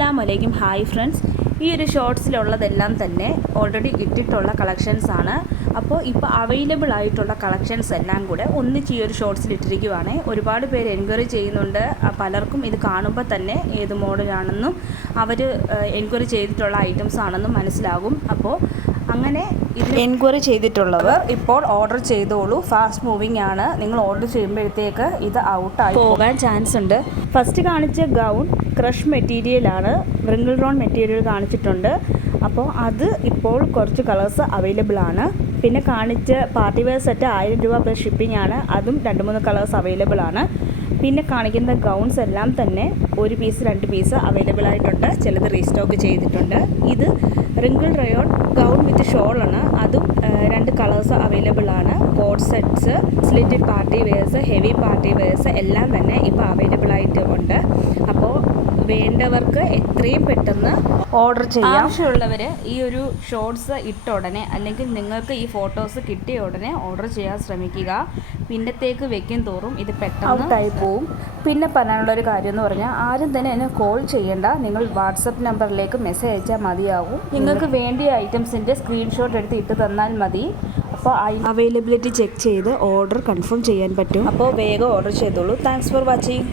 അസ്സലാമു അലൈക്കും. Hi friends, ഈ ഒരു ഷോർട്സിലുള്ളതെല്ലാം തന്നെ ഓൾറെഡി ഇട്ടിട്ടുള്ള കളക്ഷൻസ് ആണ്. അപ്പോൾ ഇപ്പോൾ അവൈലബിൾ ആയിട്ടുള്ള കളക്ഷൻസ് എല്ലാം കൂടെ ഒന്നിച്ച് ഈ ഒരു ഷോർട്സിൽ ഇട്ടിരിക്കുവാണ്. ഒരുപാട് പേര് എൻക്വയറി ചെയ്യുന്നുണ്ട്. പലർക്കും ഇത് കാണുമ്പോൾ തന്നെ ഏത് മോഡലാണെന്നും അവർ എൻക്വയറി ചെയ്തിട്ടുള്ള ഐറ്റംസ് ആണെന്നും മനസ്സിലാകും. അപ്പോൾ അങ്ങനെ ഇത് എൻക്വയറി ചെയ്തിട്ടുള്ളവർ ഇപ്പോൾ ഓർഡർ ചെയ്തോളൂ. ഫാസ്റ്റ് മൂവിങ് ആണ്. നിങ്ങൾ ഓർഡർ ചെയ്യുമ്പോഴത്തേക്ക് ഇത് ഔട്ടായി പോകാൻ ചാൻസ് ഉണ്ട്. ഫസ്റ്റ് കാണിച്ച ഗൗൺ ക്രഷ് മെറ്റീരിയലാണ്, റിങ്കിൾ റോൺ മെറ്റീരിയൽ കാണിച്ചിട്ടുണ്ട്. അപ്പോൾ അത് ഇപ്പോൾ കുറച്ച് കളേഴ്സ് അവൈലബിൾ ആണ്. പിന്നെ കാണിച്ച പാർട്ടി വെയർ സെറ്റ് 1000 രൂപ പ്ലസ് ഷിപ്പിംഗ് ആണ്. അതും 2-3 കളേഴ്സ് അവൈലബിൾ ആണ്. പിന്നെ കാണിക്കുന്ന ഗൗൺസ് എല്ലാം തന്നെ 1 പീസ് 2 പീസ് അവൈലബിൾ ആയിട്ടുണ്ട്. ചിലത് റീസ്റ്റോക്ക് ചെയ്തിട്ടുണ്ട്. ഇത് റിങ്കിൾ റയോൺ ഗൗൺ വിത്ത് ഷോളാണ്. അതും 2 കളേഴ്സ് അവൈലബിൾ ആണ്. Coord sets, slitted party wears, heavy party wears എല്ലാം തന്നെ ഇപ്പോൾ അവൈലബിൾ ആയിട്ട് ഉണ്ട്. അപ്പോൾ വേണ്ടവർക്ക് എത്രയും പെട്ടെന്ന് ഓർഡർ ചെയ്യാം. ആവശ്യമുള്ളവർ ഈ ഒരു ഷോർട്സ് ഇട്ട ഉടനെ അല്ലെങ്കിൽ നിങ്ങൾക്ക് ഈ ഫോട്ടോസ് കിട്ടിയ ഉടനെ ഓർഡർ ചെയ്യാൻ ശ്രമിക്കുക. പിന്നത്തേക്ക് വെക്കും തോറും ഇത് പെട്ടെന്ന് ഔട്ടായി പോവും. പിന്നെ പറയാനുള്ളൊരു കാര്യം എന്ന് പറഞ്ഞാൽ ആരും തന്നെ എന്നെ കോൾ ചെയ്യേണ്ട. നിങ്ങൾ വാട്സപ്പ് നമ്പറിലേക്ക് മെസ്സേജ് അയച്ചാൽ മതിയാകും. നിങ്ങൾക്ക് വേണ്ടിയ ഐറ്റംസിൻ്റെ സ്ക്രീൻഷോട്ട് എടുത്ത് ഇട്ട് തന്നാൽ മതി. അപ്പോൾ അവൈലബിലിറ്റി ചെക്ക് ചെയ്ത് ഓർഡർ കൺഫേം ചെയ്യാൻ പറ്റും. അപ്പോൾ വേഗം ഓർഡർ ചെയ്തോളൂ. Thanks for watching.